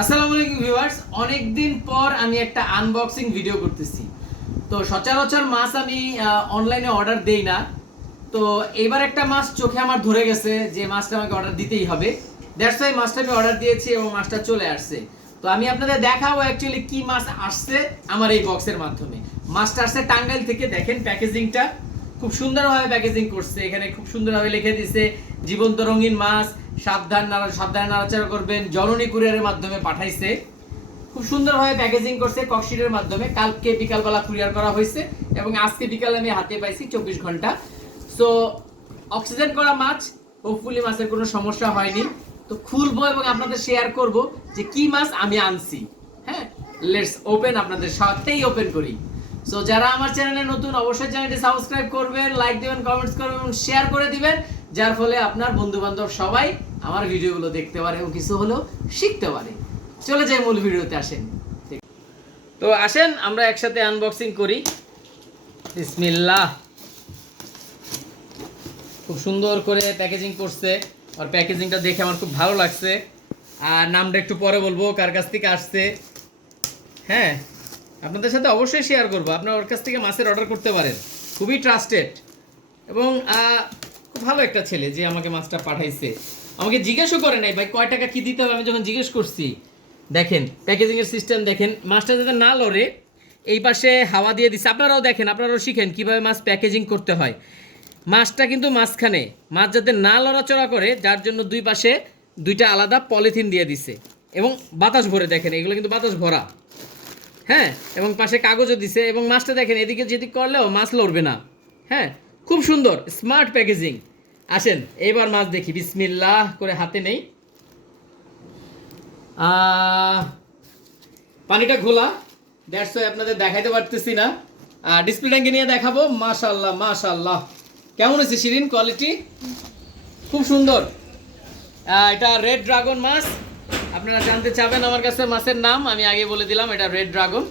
আসসালামু আলাইকুম ভিউয়ার্স, অনেকদিন পর আমি একটা আনবক্সিং ভিডিও করতেছি। তো সচরাচর মাছ আমি অনলাইনে অর্ডার দেই না। তো এবার একটা মাছ চোখে আমার ধরে গেছে যে মাছটা আমাকে অর্ডার দিতেই হবে। দ্যাটস ওয়াই মাছটা আমি অর্ডার দিয়েছি এবং মাছটা চলে আসছে। তো আমি আপনাদের দেখাবো অ্যাকচুয়ালি কি মাছ আসছে আমার এই বক্সের মাধ্যমে। মাছটা আসছে টাঙ্গাইল থেকে, দেখেন প্যাকেজিংটা খুব সুন্দরভাবে প্যাকেজিং করছে, এখানে খুব সুন্দরভাবে লিখে দিছে, জীবন্ত রঙিন মাছ, সাবধান নাড়া, সাবধানে নাড়াচাড়া করবেন, জননী কুরিয়ারের মাধ্যমে পাঠাইছে। খুব সুন্দরভাবে প্যাকেজিং করছে ককশিটের মাধ্যমে। কালকে বিকালবেলা কুরিয়ার করা হয়েছে এবং আজকে বিকালে আমি হাতে পাইছি চব্বিশ ঘণ্টা। সো অক্সিজেন করা মাছ হোপফুলি মাছের কোনো সমস্যা হয়নি। তো খুলবো এবং আপনাদের শেয়ার করব যে কি মাছ আমি আনছি। হ্যাঁ লেটস ওপেন আপনাদের সাথেই ওপেন করি। সো যারা আমার চ্যানেলে নতুন, অবশ্যই চ্যানেলটি সাবস্ক্রাইব করবেন লাইক দিবেন কমেন্টস করবেন এবং শেয়ার করে দিবেন, যার ফলে আপনার বন্ধু বান্ধব সবাই আমার ভিডিওগুলো দেখতে পারে এবং কিছু হলেও শিখতে পারে। চলে যাই মূল ভিডিওতে, আসেন। তো আসেন, আমরা একসাথে আনবক্সিং করি। বিসমিল্লাহ। খুব সুন্দর করে প্যাকেজিং করছে আর প্যাকেজিংটা দেখে আমার খুব ভালো লাগছে। আর নামটা একটু পরে বলব, কার কাছ থেকে আসছে? হ্যাঁ। আপনাদের সাথে অবশ্যই শেয়ার করব। আপনার ওর কাছ থেকে মাছের অর্ডার করতে পারেন। খুবই ট্রাস্টেড এবং খুব ভালো একটা ছেলে যে আমাকে মাছটা পাঠাইছে। আমাকে জিজ্ঞেসও করে নাই, ভাই, কয় টাকা কী দিতে হবে? আমি যখন জিজ্ঞেস করছি, দেখেন প্যাকেজিংয়ের সিস্টেম দেখেন, মাছটা যাতে না লড়ে, এই পাশে হাওয়া দিয়ে দিচ্ছে আপনারাও দেখেন, আপনারাও শিখেন কীভাবে মাছ প্যাকেজিং করতে হয়। মাছটা কিন্তু মাঝখানে, মাছ যাতে না লড়াচড়া করে, যার জন্য দুই পাশে দুইটা আলাদা পলিথিন দিয়ে দিছে। এবং বাতাস ভরে দেখেন, এগুলো কিন্তু বাতাস ভরা। হ্যাঁ এবং পাশে কাগজও দিছে, এবং মাছটা দেখেন, এদিকে যেদিক করলেও মাছ লড়বে না। হ্যাঁ খুব সুন্দর স্মার্ট প্যাকেজিং আসেন, এবার মাছ দেখি, বিসমিল্লাহ করে হাতে নেই। পানিটা ঘোলা দ্যাটস আপনাদের দেখাইতে পারতেছি না। আর ডিসপ্লে ট্যাঙ্কে নিয়ে দেখাবো মাশাল্লাহ মাশাল্লাহ কেমন হয়েছে শিরিন? কোয়ালিটি খুব সুন্দর। এটা রেড ড্রাগন মাছ। আপনারা জানতে চাবেন আমার কাছে মাছের নাম, আমি আগে বলে দিলাম, এটা রেড ড্রাগন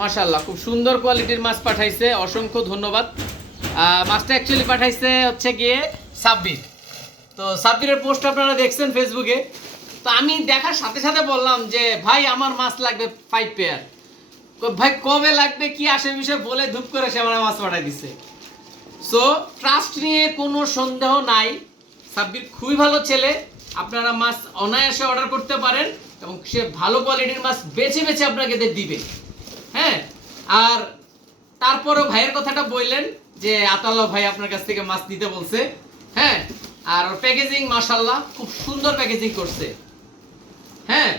মাশাল্লাহ খুব সুন্দর কোয়ালিটির মাছ পাঠাইছে, অসংখ্য ধন্যবাদ। মাছটা অ্যাকচুয়ালি পাঠাইছে হচ্ছে গিয়ে সাব্বির। তো সাব্বিরের পোস্ট আপনারা দেখছেন ফেসবুকে তো আমি দেখার সাথে সাথে বললাম যে, ভাই, আমার মাছ লাগবে ফাইভ পেয়ার ভাই, কবে লাগবে? কি আসে বিষয়ে বলে ধূপ করে সে আমার মাছ পাঠাই দিছে? সো ট্রাস্ট নিয়ে কোনো সন্দেহ নাই। সাব্বির খুবই ভালো ছেলে। আপনারা মাছ অনায়াসে অর্ডার করতে পারেন এবং সে ভালো কোয়ালিটির মাছ বেছে বেছে আপনাকে দিবে। হ্যাঁ? আর তারপরও ভাইয়ের কথাটা বললেন যে, আতাল্লাহ ভাই আপনার কাছ থেকে মাছ নিতে বলছে। হ্যাঁ? আর প্যাকেজিং মাশাল্লাহ খুব সুন্দর প্যাকেজিং করছে। হ্যাঁ?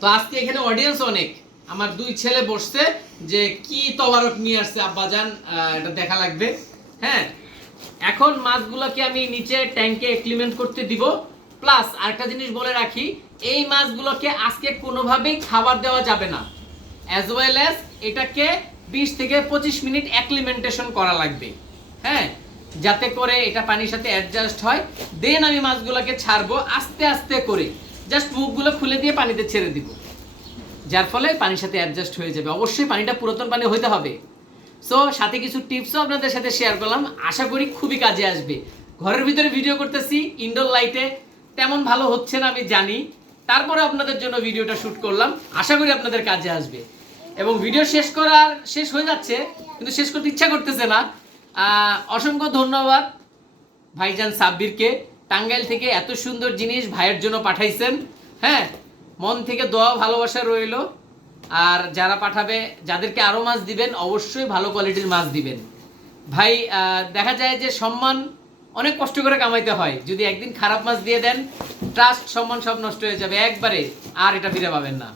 তো আজকে এখানে অডিয়েন্স অনেক। আমার দুই ছেলে বসছে যে, কি তবারক নিয়ে আসছে, আব্বাজান? এটা দেখা লাগবে। হ্যাঁ? এখন মাছগুলোকে আমি নিচে ট্যাঙ্কে এক্লিমেন্ট করতে দিব। প্লাস আরেকটা জিনিস বলে রাখি, এই মাছগুলোকে আজকে কোনোভাবেই খাবার দেওয়া যাবে না। অ্যাজ ওয়েল অ্যাজ এটাকে বিশ থেকে পঁচিশ মিনিট অ্যাক্লিমেন্টেশন করা লাগবে। হ্যাঁ? যাতে করে এটা পানির সাথে অ্যাডজাস্ট হয়। দেন আমি মাছগুলোকে ছাড়বো আস্তে আস্তে করে। জাস্ট মুখগুলো খুলে দিয়ে পানিতে ছেড়ে দিব। যার ফলে পানির সাথে অ্যাডজাস্ট হয়ে যাবে। অবশ্যই পানিটা পুরাতন পানি হইতে হবে। সো সাথে কিছু টিপসও আপনাদের সাথে শেয়ার করলাম। আশা করি খুবই কাজে আসবে। ঘরের ভিতরে ভিডিও করতেছি ইনডোর লাইটে তেমন ভালো হচ্ছে না, আমি জানি। তারপরে আপনাদের জন্য ভিডিওটা শ্যুট করলাম। আশা করি আপনাদের কাজে আসবে। এবং ভিডিও শেষ করার, শেষ হয়ে যাচ্ছে, কিন্তু শেষ করতে ইচ্ছা করতেছে না। অসংখ্য ধন্যবাদ ভাইজান সাব্বিরকে। টাঙ্গাইল থেকে এত সুন্দর জিনিস ভাইয়ের জন্য পাঠাইছেন। হ্যাঁ মন থেকে দোয়া, ভালোবাসা রইল। আর যারা পাঠাবে, যাদেরকে আরও মাছ দিবেন, অবশ্যই ভালো কোয়ালিটির মাছ দিবেন। ভাই দেখা যায় যে সম্মান অনেক কষ্ট করে কামাইতে হয়। যদি একদিন খারাপ মাছ দিয়ে দেন ট্রাস্ট সম্মান সব নষ্ট হয়ে যাবে। একবারে আর এটা ফিরে পাবেন না।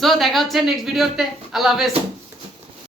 সো দেখা হচ্ছে নেক্সট ভিডিওতে আল্লাহ হাফেজ।